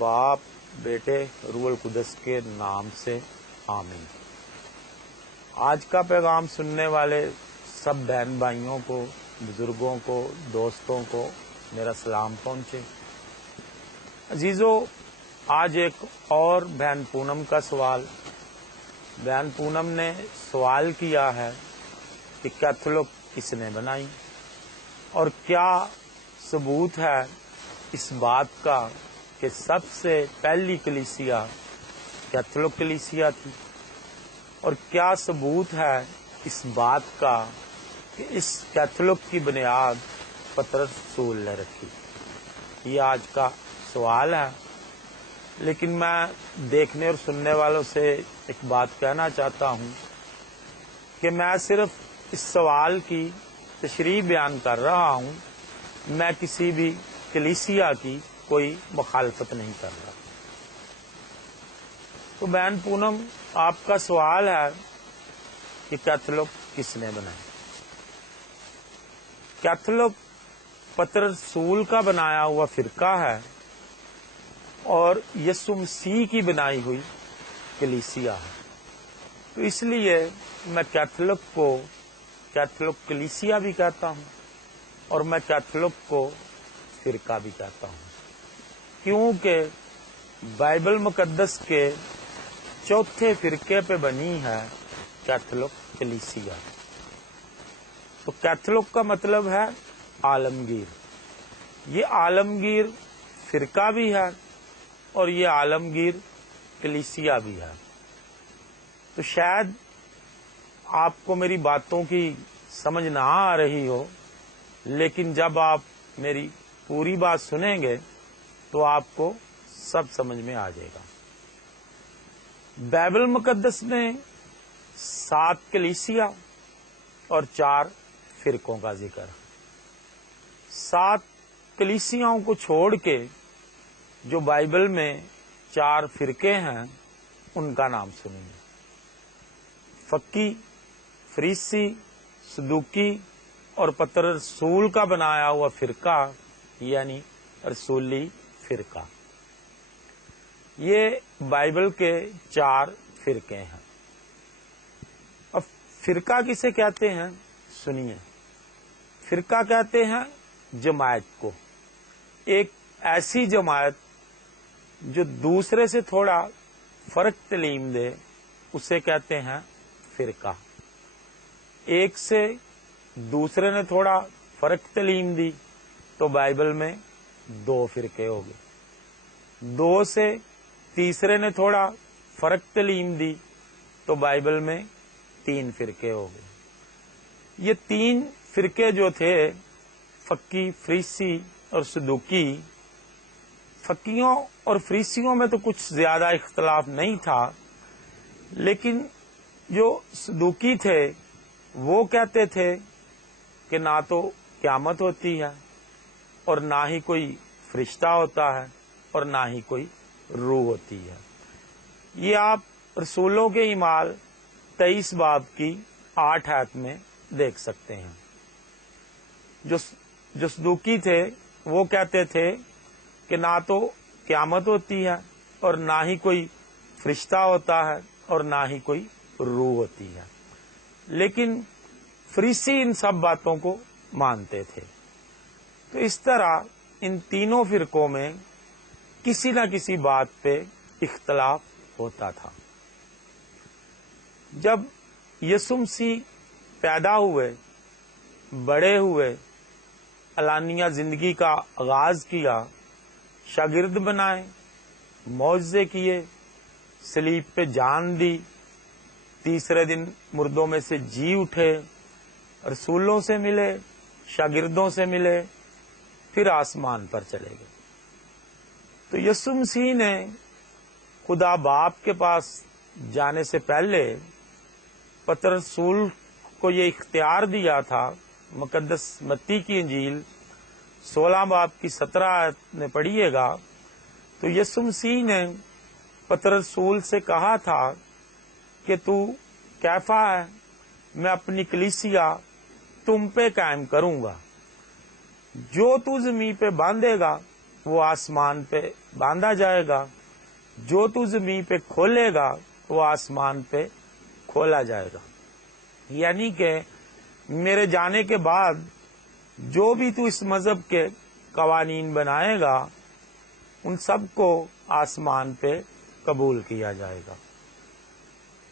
باپ بیٹے روح القدس کے نام سے آمین۔ آج کا پیغام سننے والے سب بہن بھائیوں کو، بزرگوں کو، دوستوں کو میرا سلام پہنچے۔ عزیزو، آج ایک اور بہن پونم کا سوال۔ بہن پونم نے سوال کیا ہے کہ کیتھولک کس نے بنائی اور کیا ثبوت ہے اس بات کا کہ سب سے پہلی کلیسیا کیتھولک کلیسیا تھی، اور کیا ثبوت ہے اس بات کا کہ اس کیتھولک کی بنیاد پطرس رسول نے رکھی۔ یہ آج کا سوال ہے، لیکن میں دیکھنے اور سننے والوں سے ایک بات کہنا چاہتا ہوں کہ میں صرف اس سوال کی تشریح بیان کر رہا ہوں، میں کسی بھی کلیسیا کی کوئی مخالفت نہیں کر رہا۔ تو بہن پونم، آپ کا سوال ہے کہ کیتھولک کس نے بنائی؟ کیتھولک پطرس رسول کا بنایا ہوا فرقہ ہے اور یسوع مسیح کی بنائی ہوئی کلیسیا ہے۔ تو اس لیے میں کیتھولک کو کیتھولک کلیسیا بھی کہتا ہوں اور میں کیتھولک کو فرقہ بھی کہتا ہوں، کیونکہ بائبل مقدس کے چوتھے فرقے پہ بنی ہے کیتھولک کلیسیا۔ تو کیتھولک کا مطلب ہے عالمگیر۔ یہ عالمگیر فرقہ بھی ہے اور یہ عالمگیر کلیسیا بھی ہے۔ تو شاید آپ کو میری باتوں کی سمجھ نہ آ رہی ہو، لیکن جب آپ میری پوری بات سنیں گے تو آپ کو سب سمجھ میں آ جائے گا۔ بائبل مقدس میں 7 کلیسیا اور 4 فرقوں کا ذکر ہے۔ 7 کلیسیاؤں کو چھوڑ کے جو بائبل میں 4 فرقے ہیں ان کا نام سنیں گے۔ فقی، فریسی، صدوقی اور پطرس رسول کا بنایا ہوا فرقہ یعنی رسولی فرقہ، یہ بائبل کے 4 فرقے ہیں۔ اب فرقہ کسے کہتے ہیں سنیے۔ فرقہ کہتے ہیں جماعت کو، ایک ایسی جماعت جو دوسرے سے تھوڑا فرق تعلیم دے اسے کہتے ہیں فرقہ۔ ایک سے دوسرے نے تھوڑا فرق تعلیم دی تو بائبل میں 2 فرقے ہو گئے۔ 2 سے تیسرے نے تھوڑا فرق تعلیم دی تو بائبل میں 3 فرقے ہو گئے۔ یہ 3 فرقے جو تھے، فقی، فریسی اور صدوقی، فقیوں اور فریسیوں میں تو کچھ زیادہ اختلاف نہیں تھا، لیکن جو صدوقی تھے وہ کہتے تھے کہ نہ تو قیامت ہوتی ہے اور نہ ہی کوئی فرشتہ ہوتا ہے اور نہ ہی کوئی روح ہوتی ہے۔ یہ آپ رسولوں کے اعمال 23 باب کی 8 آیت میں دیکھ سکتے ہیں۔ جو صدوقی تھے وہ کہتے تھے کہ نہ تو قیامت ہوتی ہے اور نہ ہی کوئی فرشتہ ہوتا ہے اور نہ ہی کوئی روح ہوتی ہے، لیکن فریسی ان سب باتوں کو مانتے تھے۔ تو اس طرح ان تینوں فرقوں میں کسی نہ کسی بات پہ اختلاف ہوتا تھا۔ جب یسوع مسیح پیدا ہوئے، بڑے ہوئے، علانیہ زندگی کا آغاز کیا، شاگرد بنائے، معجزے کیے، صلیب پہ جان دی، تیسرے دن مردوں میں سے جی اٹھے، رسولوں سے ملے، شاگردوں سے ملے، پھر آسمان پر چلے گئے۔ تو یسوع مسیح نے خدا باپ کے پاس جانے سے پہلے پطرس رسول کو یہ اختیار دیا تھا۔ مقدس متی کی انجیل 16 باب کی 17 آیت میں پڑھیے گا تو یسوع مسیح نے پطرس رسول سے کہا تھا کہ تو کیفا ہے، میں اپنی کلیسیا تم پہ قائم کروں گا، جو تو زمین پہ باندھے گا وہ آسمان پہ باندھا جائے گا، جو تو زمین پہ کھولے گا وہ آسمان پہ کھولا جائے گا۔ یعنی کہ میرے جانے کے بعد جو بھی تو اس مذہب کے قوانین بنائے گا ان سب کو آسمان پہ قبول کیا جائے گا۔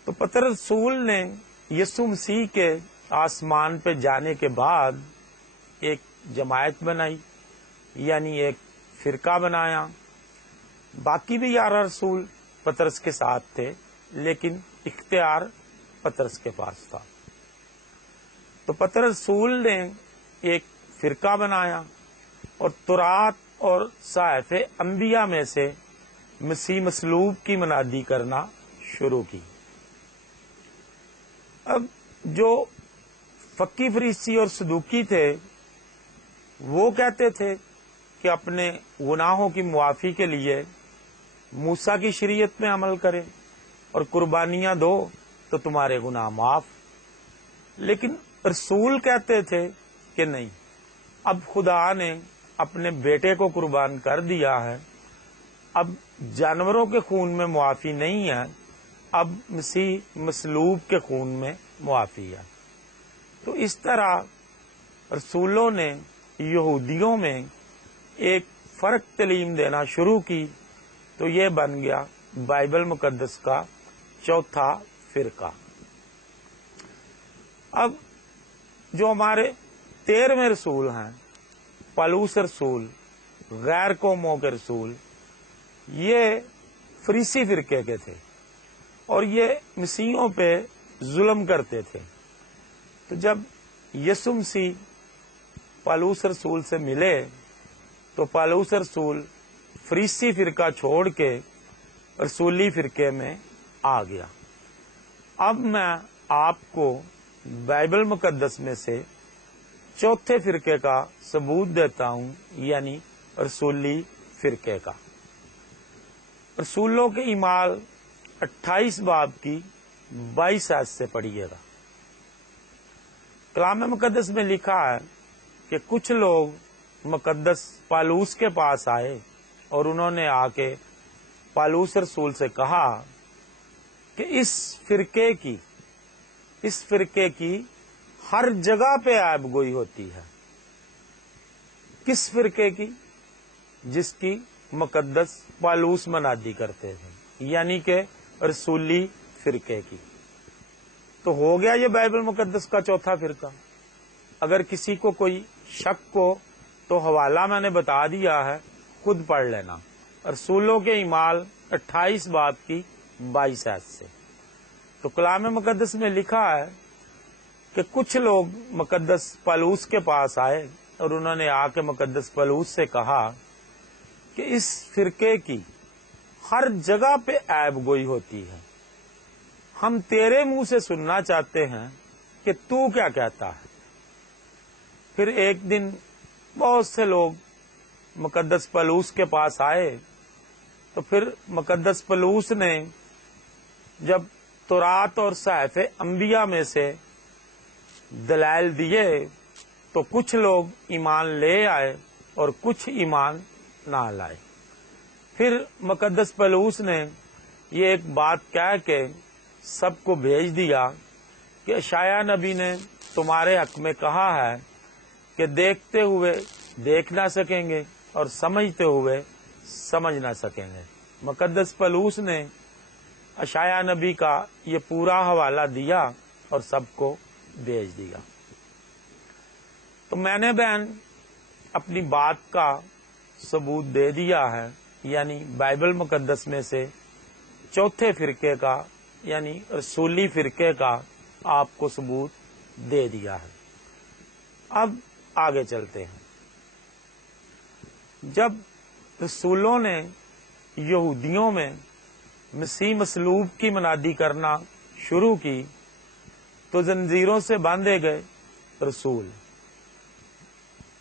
تو پطرس رسول نے یسوع مسیح کے آسمان پہ جانے کے بعد ایک جماعت بنائی، یعنی ایک فرقہ بنایا۔ باقی بھی 11 رسول پطرس کے ساتھ تھے، لیکن اختیار پطرس کے پاس تھا۔ تو پطرس رسول نے ایک فرقہ بنایا اور تورات اور صحائف انبیاء میں سے مسیح مصلوب کی منادی کرنا شروع کی۔ اب جو فقی فریسی اور صدوقی تھے وہ کہتے تھے کہ اپنے گناہوں کی معافی کے لیے موسیٰ کی شریعت میں عمل کرے اور قربانیاں دو تو تمہارے گناہ معاف۔ لیکن رسول کہتے تھے کہ نہیں، اب خدا نے اپنے بیٹے کو قربان کر دیا ہے، اب جانوروں کے خون میں معافی نہیں ہے، اب مسیح مصلوب کے خون میں معافی ہے۔ تو اس طرح رسولوں نے یہودیوں میں ایک فرق تعلیم دینا شروع کی، تو یہ بن گیا بائبل مقدس کا چوتھا فرقہ۔ اب جو ہمارے 13ویں رسول ہیں، پالوس رسول، غیر قوموں کے رسول، یہ فریسی فرقے کے تھے اور یہ مسیحیوں پہ ظلم کرتے تھے۔ تو جب یسوع مسیح پالوس رسول سے ملے تو پالوس رسول فریسی فرقہ چھوڑ کے رسولی فرقے میں آ گیا۔ اب میں آپ کو بائبل مقدس میں سے چوتھے فرقے کا ثبوت دیتا ہوں، یعنی رسولی فرقے کا۔ رسولوں کے اعمال 28 باب کی 22 آیت سے پڑھیے گا۔ کلام مقدس میں لکھا ہے کہ کچھ لوگ مقدس پالوس کے پاس آئے اور انہوں نے آ کے پالوس رسول سے کہا کہ اس فرقے کی ہر جگہ پہ عیب گوئی ہوتی ہے۔ کس فرقے کی؟ جس کی مقدس پالوس منادی کرتے تھے، یعنی کہ رسولی فرقے کی۔ تو ہو گیا یہ بائبل مقدس کا چوتھا فرقہ۔ اگر کسی کو کوئی شک ہو تو حوالہ میں نے بتا دیا ہے، خود پڑھ لینا، رسولوں کے اعمال 28 باب کی 22 آیت سے۔ تو کلام مقدس میں لکھا ہے کہ کچھ لوگ مقدس پالوس کے پاس آئے اور انہوں نے آ کے مقدس پالوس سے کہا کہ اس فرقے کی ہر جگہ پہ عیب گوئی ہوتی ہے، ہم تیرے منہ سے سننا چاہتے ہیں کہ تو کیا کہتا ہے۔ پھر ایک دن بہت سے لوگ مقدس پالوس کے پاس آئے، تو پھر مقدس پالوس نے جب تورات اور صحائف انبیاء میں سے دلائل دیے تو کچھ لوگ ایمان لے آئے اور کچھ ایمان نہ لائے۔ پھر مقدس پالوس نے یہ ایک بات کہہ کے سب کو بھیج دیا کہ اشعیاء نبی نے تمہارے حق میں کہا ہے کہ دیکھتے ہوئے دیکھ نہ سکیں گے اور سمجھتے ہوئے سمجھ نہ سکیں گے۔ مقدس پالوس نے اشعیاء نبی کا یہ پورا حوالہ دیا اور سب کو بھیج دیا۔ تو میں نے بہن اپنی بات کا ثبوت دے دیا ہے، یعنی بائبل مقدس میں سے چوتھے فرقے کا یعنی رسولی فرقے کا آپ کو ثبوت دے دیا ہے۔ اب آگے چلتے ہیں۔ جب رسولوں نے یہودیوں میں مسیح مصلوب کی منادی کرنا شروع کی تو زنجیروں سے باندھے گئے رسول،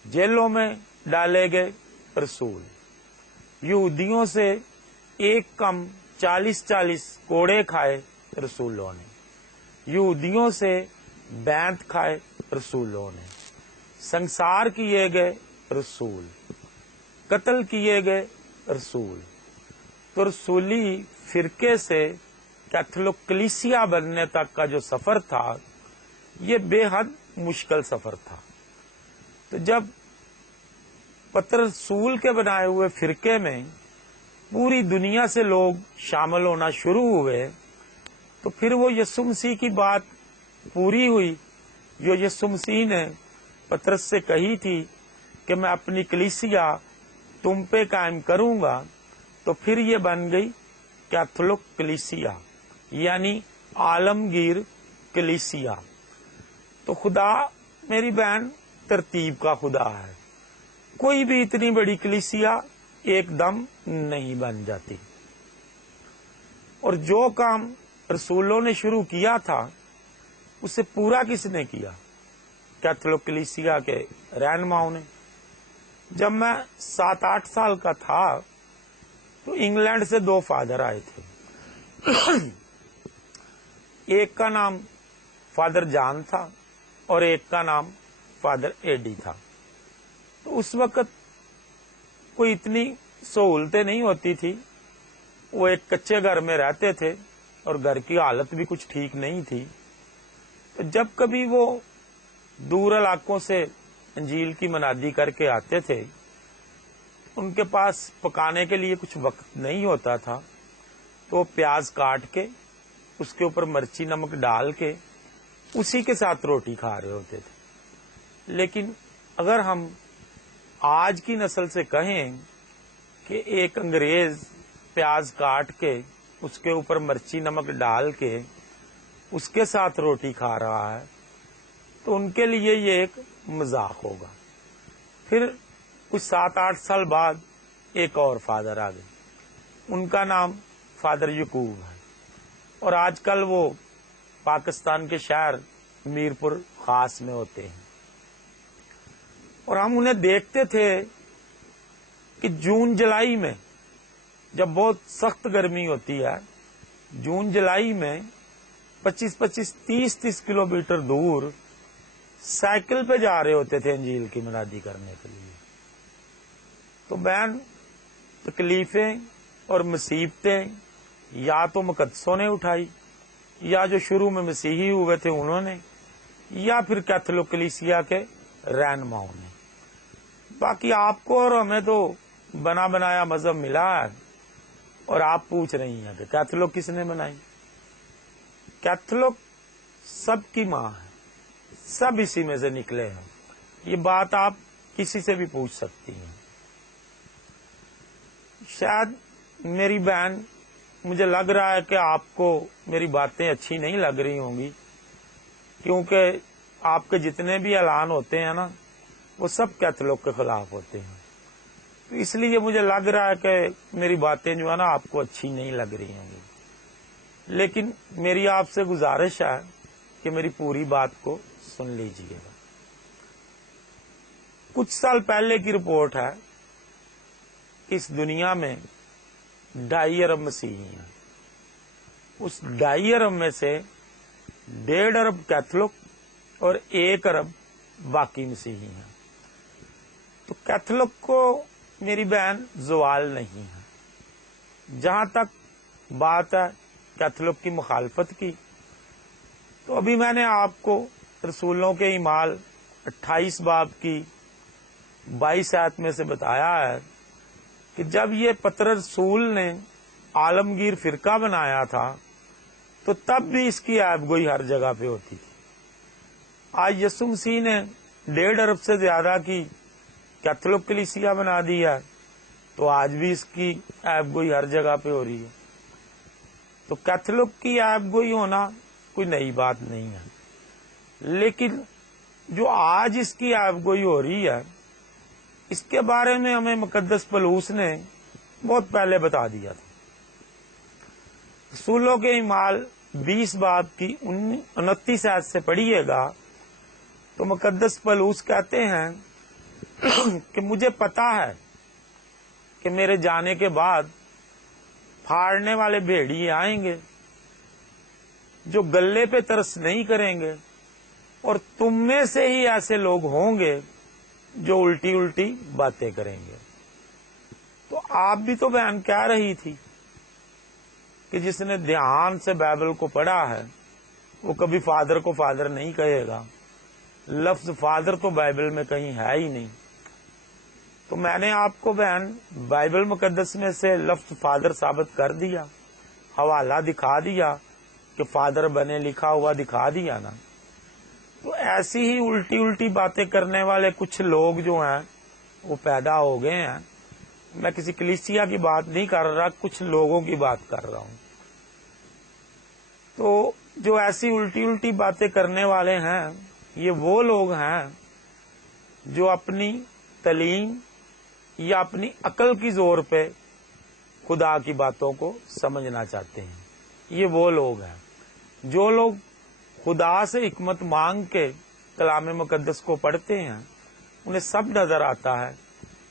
جیلوں میں ڈالے گئے رسول، یہودیوں سے ایک کم 40 کوڑے کھائے رسولوں نے، یہودیوں سے بیعت کھائے رسولوں نے، سنسار کیے گئے رسول، قتل کیے گئے رسول. تو رسولی فرقے سے کیتھولک کلیسیا بننے تک کا جو سفر تھا یہ بے حد مشکل سفر تھا. تو جب پتر رسول کے بنائے ہوئے فرقے میں پوری دنیا سے لوگ شامل ہونا شروع ہوئے تو پھر وہ یسوع مسیح کی بات پوری ہوئی جو یسوع مسیح نے پترس سے کہی تھی کہ میں اپنی کلیسیا تم پہ قائم کروں گا. تو پھر یہ بن گئی کیتھولک کلیسیا یعنی عالمگیر کلیسیا. تو خدا میری بہن ترتیب کا خدا ہے. کوئی بھی اتنی بڑی کلیسیا ایک دم نہیں بن جاتی. اور جو کام رسولوں نے شروع کیا تھا اسے پورا کس نے کیا؟ کیتھولک کلیسیا کے رہنماؤں نے. جب میں 7-8 سال کا تھا تو انگلینڈ سے 2 فادر آئے تھے. ایک کا نام فادر جان تھا اور ایک کا نام فادر ایڈی تھا. تو اس وقت کوئی اتنی سہولتیں نہیں ہوتی تھی. وہ ایک کچے گھر میں رہتے تھے اور گھر کی حالت بھی کچھ ٹھیک نہیں تھی. تو جب کبھی وہ دور علاقوں سے انجیل کی منادی کر کے آتے تھے ان کے پاس پکانے کے لیے کچھ وقت نہیں ہوتا تھا تو وہ پیاز کاٹ کے اس کے اوپر مرچی نمک ڈال کے اسی کے ساتھ روٹی کھا رہے ہوتے تھے. لیکن اگر ہم آج کی نسل سے کہیں کہ ایک انگریز پیاز کاٹ کے اس کے اوپر مرچی نمک ڈال کے اس کے ساتھ روٹی کھا رہا ہے تو ان کے لیے یہ ایک مذاق ہوگا. پھر کچھ 7-8 سال بعد ایک اور فادر آ گئے. ان کا نام فادر یعقوب ہے اور آج کل وہ پاکستان کے شہر میرپور خاص میں ہوتے ہیں. اور ہم انہیں دیکھتے تھے کہ جون جولائی میں جب بہت سخت گرمی ہوتی ہے جون جولائی میں 25-30 کلومیٹر دور سائیکل پہ جا رہے ہوتے تھے انجیل کی منادی کرنے کے لیے. تو بہن تکلیفیں اور مصیبتیں یا تو مقدسوں نے اٹھائی یا جو شروع میں مسیحی ہوئے تھے انہوں نے یا پھر کیتھولک کلیسیا کے رہنماؤں نے. باقی آپ کو اور ہمیں تو بنا بنایا مذہب ملا ہے اور آپ پوچھ رہی ہیں کہ کیتھولک کس نے بنائی. کیتھولک سب کی ماں ہے, سب اسی میں سے نکلے ہیں. یہ بات آپ کسی سے بھی پوچھ سکتی ہیں. شاید میری بہن مجھے لگ رہا ہے کہ آپ کو میری باتیں اچھی نہیں لگ رہی ہوں گی کیونکہ آپ کے جتنے بھی اعلان ہوتے ہیں نا وہ سب کیتھولک کے خلاف ہوتے ہیں. تو اس لیے مجھے لگ رہا ہے کہ میری باتیں جو ہے نا آپ کو اچھی نہیں لگ رہی ہوں گی. لیکن میری آپ سے گزارش ہے کہ میری پوری بات کو سن لیجئے گا. کچھ سال پہلے کی رپورٹ ہے اس دنیا میں 2.5 ارب مسیحی ہیں. اس 2.5 ارب میں سے 1.5 ارب کیتھولک اور 1 ارب باقی مسیحی ہیں. تو کیتھولک کو میری بہن زوال نہیں ہے. جہاں تک بات ہے کیتھولک کی مخالفت کی تو ابھی میں نے آپ کو رسولوں کے اعمال 28 باب کی 22 آیت میں سے بتایا ہے کہ جب یہ پتر رسول نے عالمگیر فرقہ بنایا تھا تو تب بھی اس کی عیب گوئی ہر جگہ پہ ہوتی تھی. آج یسوع مسیح نے 1.5 ارب سے زیادہ کی کیتھولک کلیسیا بنا دی ہے تو آج بھی اس کی عیب گوئی ہر جگہ پہ ہو رہی ہے. تو کیتھولک کی عیب گوئی ہونا کوئی نئی بات نہیں ہے. لیکن جو آج اس کی عیب گوئی ہو رہی ہے اس کے بارے میں ہمیں مقدس پولس نے بہت پہلے بتا دیا تھا. رسولوں کے اعمال 20 باب کی 29 آیت سے پڑھیے گا تو مقدس پولس کہتے ہیں کہ مجھے پتا ہے کہ میرے جانے کے بعد پھاڑنے والے بھیڑیے آئیں گے جو گلے پہ ترس نہیں کریں گے اور تم میں سے ہی ایسے لوگ ہوں گے جو الٹی الٹی باتیں کریں گے. آپ بھی تو بہن کہہ رہی تھی کہ جس نے دھیان سے بائبل کو پڑھا ہے وہ کبھی فادر کو فادر نہیں کہے گا. لفظ فادر تو بائبل میں کہیں ہے ہی نہیں. تو میں نے آپ کو بہن بائبل مقدس میں سے لفظ فادر ثابت کر دیا، حوالہ دکھا دیا کہ فادر بنے لکھا ہوا دکھا دیا نا. تو ایسی ہی الٹی الٹی باتیں کرنے والے کچھ لوگ جو ہیں وہ پیدا ہو گئے ہیں. میں کسی کلیسیا کی بات نہیں کر رہا، کچھ لوگوں کی بات کر رہا ہوں. تو جو ایسی الٹی الٹی باتیں کرنے والے ہیں یہ وہ لوگ ہیں جو اپنی تعلیم یا اپنی عقل کی زور پہ خدا کی باتوں کو سمجھنا چاہتے ہیں. یہ وہ لوگ ہیں جو لوگ خدا سے حکمت مانگ کے کلام مقدس کو پڑھتے ہیں. انہیں سب نظر آتا ہے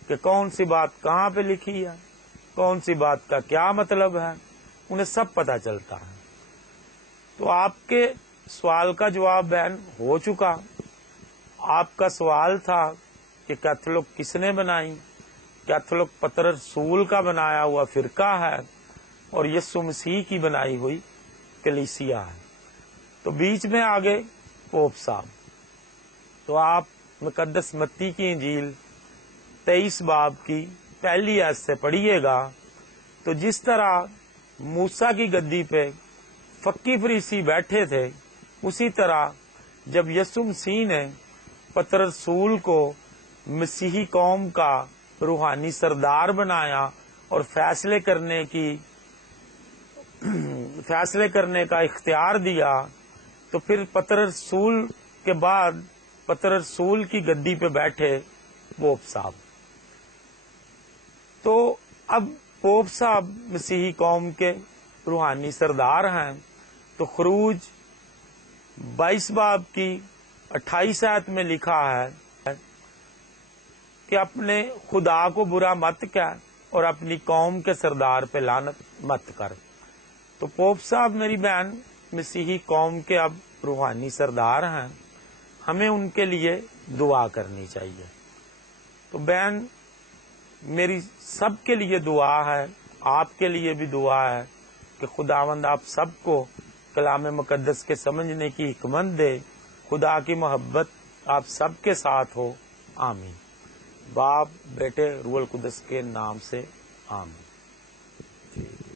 کہ کون سی بات کہاں پہ لکھی ہے، کون سی بات کا کیا مطلب ہے، انہیں سب پتہ چلتا ہے. تو آپ کے سوال کا جواب بہن ہو چکا. آپ کا سوال تھا کہ کیتھولک کس نے بنائی. کیتھولک پتر رسول کا بنایا ہوا فرقہ ہے اور یسوع مسیح کی بنائی ہوئی کلیسیا ہے. تو بیچ میں آگے پوپ صاحب. تو آپ مقدس متی کی انجیل 23 باب کی پہلی آیت سے پڑھیے گا تو جس طرح موسیٰ کی گدی پہ فقی فریسی بیٹھے تھے، اسی طرح جب یسوع مسیح نے پتر رسول کو مسیحی قوم کا روحانی سردار بنایا اور فیصلے کرنے کا اختیار دیا، تو پھر پتر رسول کے بعد پتر رسول کی گدی پہ بیٹھے پوپ صاحب. تو اب پوپ صاحب مسیحی قوم کے روحانی سردار ہیں. تو خروج 22 باب کی 28 آیت میں لکھا ہے کہ اپنے خدا کو برا مت کہہ اور اپنی قوم کے سردار پہ لعنت مت کر. تو پوپ صاحب میری بہن مسیحی قوم کے اب روحانی سردار ہیں، ہمیں ان کے لیے دعا کرنی چاہیے. تو بہن میری سب کے لیے دعا ہے، آپ کے لیے بھی دعا ہے کہ خداوند آپ سب کو کلام مقدس کے سمجھنے کی حکمت دے. خدا کی محبت آپ سب کے ساتھ ہو. آمین. باپ بیٹے روح القدس کے نام سے آمین.